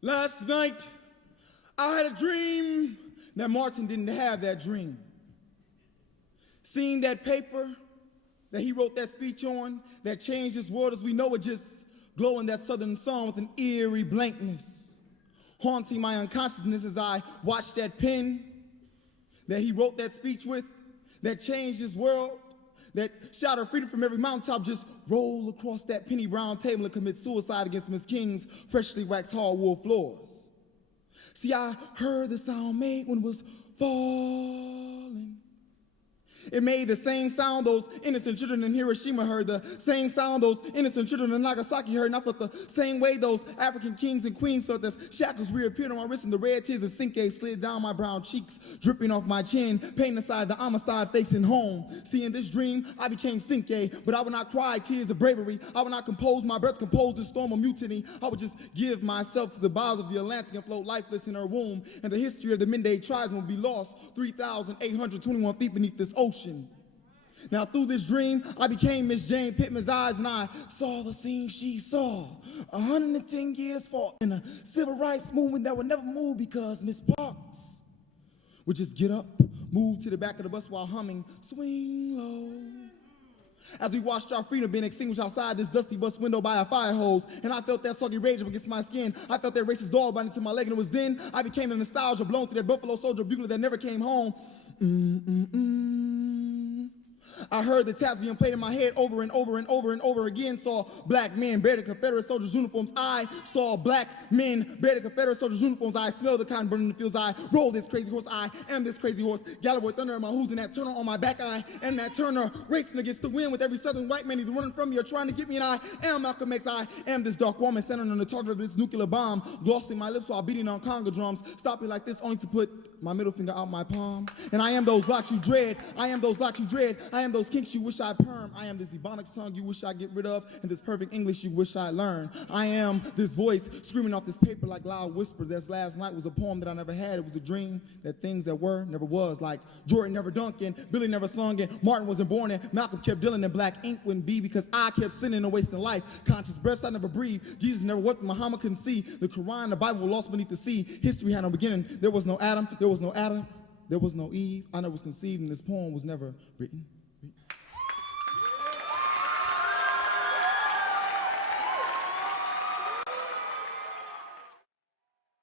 Last night, I had a dream that Martin didn't have that dream. Seeing that paper that he wrote that speech on that changed this world as we know it, just glowing that southern sun with an eerie blankness, haunting my unconsciousness as I watched that pen that he wrote that speech with, that changed this world, that shouted freedom from every mountaintop, just roll across that penny brown table and commit suicide against Miss King's freshly waxed hardwood floors. See, I heard the sound made when it was falling. It made the same sound those innocent children in Hiroshima heard, the same sound those innocent children in Nagasaki heard, and I felt the same way those African kings and queens felt as shackles reappeared on my wrist and the red tears of Cinque slid down my brown cheeks, dripping off my chin, painting aside the Amistad facing home. See, in this dream, I became Cinque, but I would not cry tears of bravery. I would not compose my breath, compose this storm of mutiny. I would just give myself to the bowels of the Atlantic and float lifeless in her womb, and the history of the Mende tribes would be lost 3,821 feet beneath this ocean. Now through this dream, I became Miss Jane Pittman's eyes, and I saw the scene she saw. 110 years fought in a civil rights movement that would never move because Miss Parks would just get up, move to the back of the bus while humming, swing low. As we watched our freedom being extinguished outside this dusty bus window by a fire hose, and I felt that soggy rage up against my skin. I felt that racist dog biting to my leg, and it was then I became a nostalgia blown through that Buffalo Soldier bugler that never came home. I heard the taps being played in my head over and over and over and over again. Saw black men bear the Confederate soldiers' uniforms. I saw black men bear the Confederate soldiers' uniforms. I smelled the cotton burning in the fields. I rolled this crazy horse. I am this crazy horse. Galloway thunder in my hooves and that Turner on my back. I am that Turner racing against the wind with every southern white man either running from me or trying to get me. And I am Malcolm X. I am this dark woman standing on the target of this nuclear bomb, glossing my lips while beating on conga drums, stopping like this only to put my middle finger out my palm. And I am those locks you dread. I am those locks you dread. I am those kinks you wish I perm. I am this Ebonics tongue you wish I get rid of, and this perfect English you wish I learn. I am this voice screaming off this paper like loud whisper. This last night was a poem that I never had. It was a dream that things that were never was, like Jordan never dunked and Billy never sung and Martin wasn't born and Malcolm kept dealing and black ink wouldn't be because I kept sinning and wasting life. Conscious breaths I never breathed. Jesus never wept, Muhammad couldn't see. The Quran, the Bible were lost beneath the sea. History had no beginning. There was no Adam. There was no Adam. There was no Eve. I never was conceived, and this poem was never written.